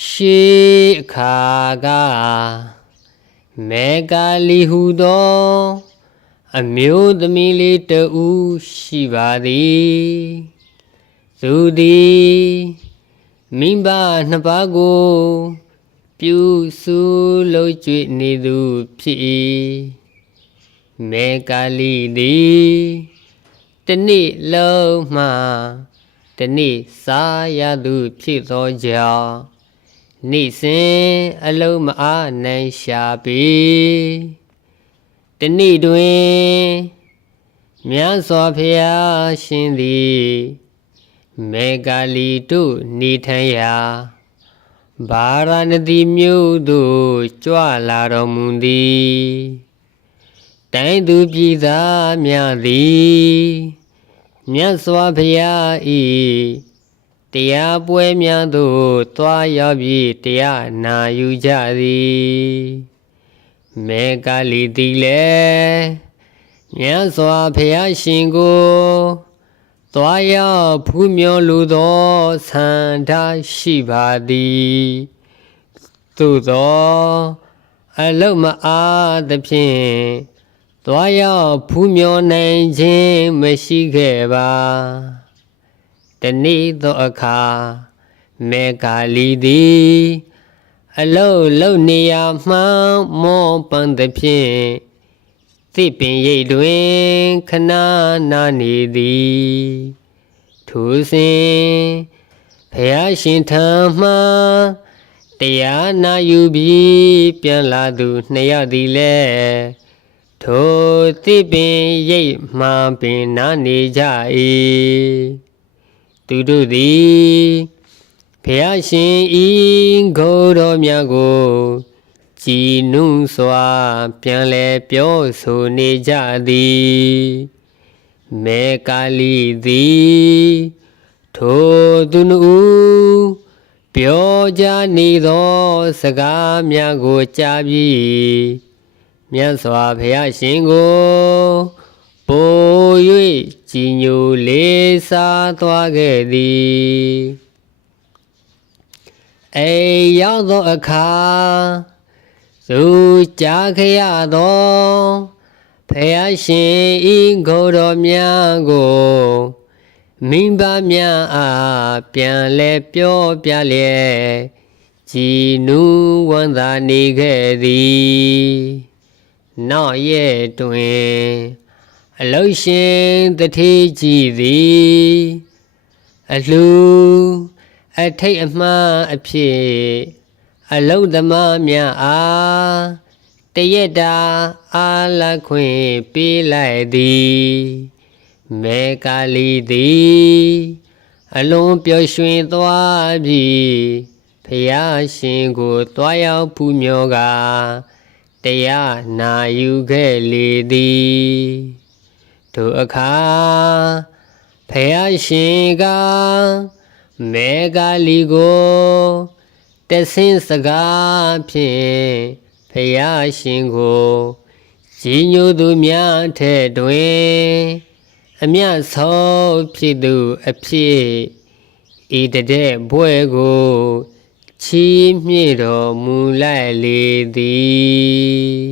ရှေးအခါကမေကာလီဟုသော အမျိုးသမီးလေးတဦးရှိပါသည်သူသည်မိဘနှစ်ပါးကို ပြုစုလုပ်ကြွနေသူဖြစ်၏မေကာလီသည်တနေ့လုံးမှတနေ့စားရသူဖြစ်သောကြောင့် နေ့စဉ်အလုံးမအားနိုင်ရှာပေတနေ့တွင်မြတ်စွာဘုရားရှင်သည်မေဂါလီတို့နေထိုင်ရာဗာရာဏသီမြို့သို့ကြွလာတော်မူသည်တိုင်းသူပြည်သားများသည်မြတ်စွာဘုရား၏ တရားပွဲများသို့သွားရောက်ပြီးတရားနာယူကြသည်မေကလီတိလည်းမြတ်စွာဘုရားရှင်ကိုသွားရောက်ဖူးမြော်လိုသောဆန္ဒရှိပါသည်သို့သောအလုံးမအားသဖြင့်သွားရောက်ဖူးမြော်နိုင်ခြင်းမရှိခဲ့ပါ တနေ့သောအခါမေဃာလီသည်အလုံးလုံးနေရာမှမောပန်းသဖြင့်သစ်ပင်ရိပ်တွင်ခဏနာနေသည်ထိုစဉ်ဖျားရှင်ထံမှတရားနာယူပြီးပြန်လာသူနှစ်ယောက်သည်လည်းထိုသစ်ပင်ရိပ်မှပင်နာနေကြ၏ သူတို့သည်ဖျားရှင်ဤဂုဏ်တော်များကိုကြည်နုစွာ ပြန်လဲပြောဆိုနေကြသည်မေကာလီသည်ထိုသူနှူပြောကြနေသော စကားများကိုကြားပြီးမြတ်စွာဘုရားရှင်ကို ပို၍ကြည်ညိုလေးစားသွားခဲ့သည်အိမ်ရောက်သောအခါသူကြားခဲ့ရသောဖယားရှင်ဤဂုဏ်တော်များကိုမိဘများအားပြန်လဲပြောပြလျက်ကြည်နူးဝန္တာနေခဲ့သည်နောက်ရဲ့တွင် အလုရှင်တထေးကြည်သည်အလှအထိတ်အမှန်အဖြစ်အလုသမားများအားတရက်တာအာလခွင့်ပေးလိုက်သည်မေကာလီသည်အလုံးပျော်ရွှင်သွားပြီးဖယားရှင်ကိုတွားရောက်ဖူးမြောကတရားနာယူခဲ့လေသည် ထိုအခါဖယားရှင်ကမေဂါလီကိုတဆင်းစကားဖြင့်ဖယားရှင်ကိုကြီးညိုသူများထက်တွင်အမြတ်ဆုံးဖြစ်သူအဖြစ်ဤတတဲ့ဘွဲကိုချီးမြှင့်တော်မူလိုက်လေသည်